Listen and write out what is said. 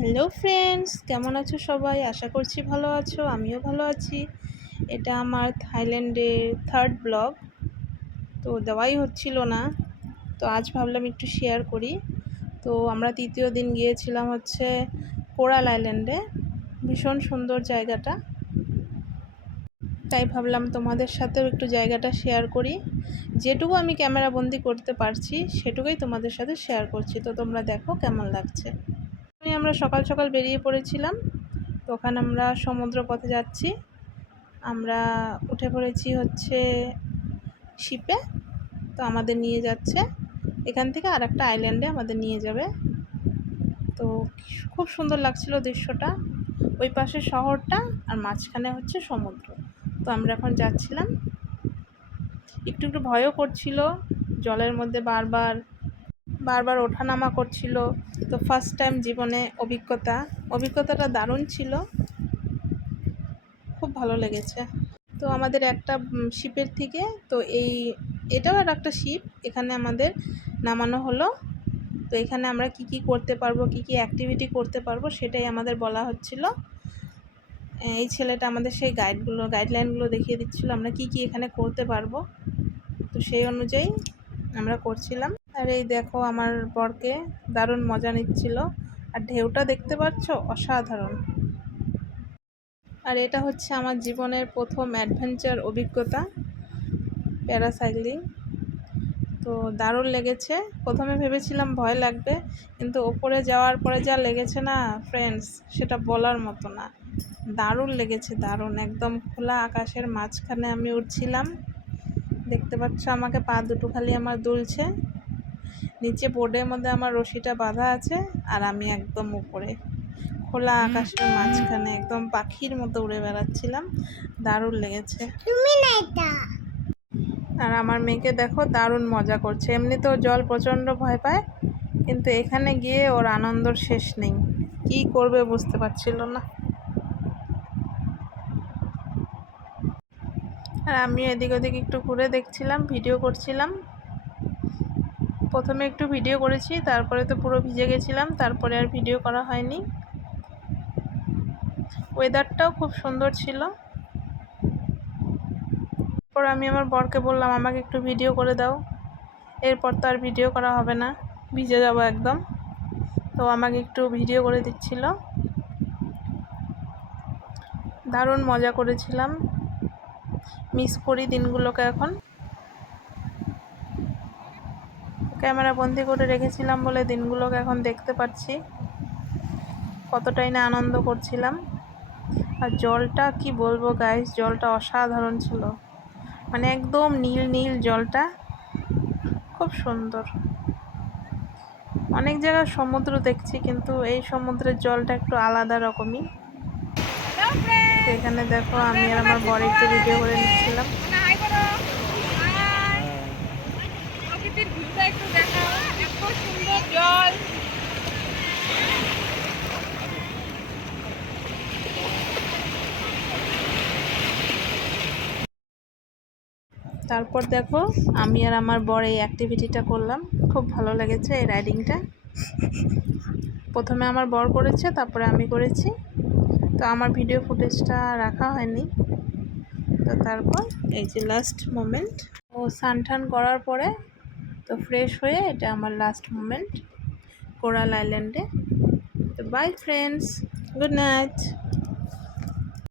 Hello friends, কেমন আছো সবাই? আশা করছি ভালো আছো, আমিও ভালো আছি। এটা আমার থাইল্যান্ডের থার্ড ব্লগ। তো দেওয়াই হচ্ছিল না, তো আজ ভাবলাম একটু শেয়ার করি। তো আমরা তৃতীয় দিন গিয়েছিলাম হচ্ছে কোরাল আইল্যান্ডে। ভীষণ সুন্দর জায়গাটা, তাই ভাবলাম তোমাদের সাথেও একটু জায়গাটা শেয়ার করি। যেটুকু আমি ক্যামেরা বন্দি করতে পারছি সেটুকুই তোমাদের সাথে শেয়ার করছি। তো তোমরা দেখো কেমন লাগছে। আমরা সকাল সকাল বেরিয়ে পড়েছিলাম। তো ওখানে আমরা সমুদ্র পথে যাচ্ছি। আমরা উঠে পড়েছি হচ্ছে শিপে। তো আমাদের নিয়ে যাচ্ছে এখান থেকে আর একটা আইল্যান্ডে আমাদের নিয়ে যাবে। তো খুব সুন্দর লাগছিল দৃশ্যটা, ওই পাশে শহরটা আর মাঝখানে হচ্ছে সমুদ্র। তো আমরা এখন যাচ্ছিলাম, একটু একটু ভয়ও করছিল, জলের মধ্যে বারবার বারবার ওঠানামা করছিল। তো ফার্স্ট টাইম জীবনে অভিজ্ঞতাটা দারুণ ছিল, খুব ভালো লেগেছে। তো আমাদের একটা শিপের থেকে, তো এটাও আর একটা শিপ, এখানে আমাদের নামানো হলো। তো এখানে আমরা কি কি করতে পারবো, কি কি অ্যাক্টিভিটি করতে পারবো সেটাই আমাদের বলা হচ্ছিল। এই ছেলেটা আমাদের সেই গাইডলাইনগুলো দেখিয়ে দিচ্ছিল আমরা কি কি এখানে করতে পারবো। তো সেই অনুযায়ী আমরা করছিলাম। আর এই দেখো আমার বরকে দারুণ মজা নিচ্ছিল। আর ঢেউটা দেখতে পাচ্ছ, অসাধারণ। আর এটা হচ্ছে আমার জীবনের প্রথম অ্যাডভেঞ্চার অভিজ্ঞতা, প্যারাসাইক্লিং। তো দারুণ লেগেছে। প্রথমে ভেবেছিলাম ভয় লাগবে, কিন্তু ওপরে যাওয়ার পরে যা লেগেছে না ফ্রেন্ডস, সেটা বলার মতো না। দারুণ লেগেছে, দারুণ। একদম খোলা আকাশের মাঝখানে আমি উঠছিলাম। দেখতে পাচ্ছ আমাকে, পা দুটো খালি আমার দুলছে। নিচে বোর্ডের মধ্যে আমার রশিটা বাঁধা আছে, আর আমি একদম উপরে খোলা আকাশের মাঝখানে একদম পাখির মতো উড়ে বেড়াচ্ছিলাম। দারুণ লেগেছে। আর আমার মেয়েকে দেখো দারুণ মজা করছে। এমনিতেও জল প্রচণ্ড ভয় পায়, কিন্তু এখানে গিয়ে ওর আনন্দর শেষ নেই, কি করবে বুঝতে পারছিল না। আর আমিও এদিক ওদিক একটু ঘুরে দেখছিলাম, ভিডিও করছিলাম। প্রথমে একটু ভিডিও করেছি, তারপরে তো পুরো ভিজে গেছিলাম, তারপরে আর ভিডিও করা হয়নি। ওয়েদারটাও খুব সুন্দর ছিল। তারপর আমি আমার বরকে বললাম আমাকে একটু ভিডিও করে দাও, এরপর তো আর ভিডিও করা হবে না, ভিজে যাব একদম। তো আমাকে একটু ভিডিও করে দিচ্ছিল। দারুণ মজা করেছিলাম, মিস করি দিনগুলোকে। এখন ক্যামেরা বন্দি করে রেখেছিলাম বলে দিনগুলোকে এখন দেখতে পাচ্ছি, কতটাই না আনন্দ করছিলাম। আর জলটা কি বলবো গাইস, জলটা অসাধারণ ছিল, মানে একদম নীল নীল জলটা, খুব সুন্দর। অনেক জায়গায় সমুদ্র দেখছি, কিন্তু এই সমুদ্রের জলটা একটু আলাদা রকমই। এখানে দেখো আমি আর আমার বর একটু ভিডিও করে নিচ্ছিলাম। তারপর দেখো আমি আর আমার বর এই অ্যাক্টিভিটিটা করলাম, খুব ভালো লেগেছে এই রাইডিংটা। প্রথমে আমার বর করেছে, তারপরে আমি করেছি। তো আমার ভিডিও ফুটেজটা রাখা হয়নি। তো তারপর এই যে লাস্ট মোমেন্ট, ও স্নান করার পরে তো ফ্রেশ হয়ে, এটা আমার লাস্ট মোমেন্ট কোরাল আইল্যান্ডে। তো বাই ফ্রেন্ডস, গুড নাইট।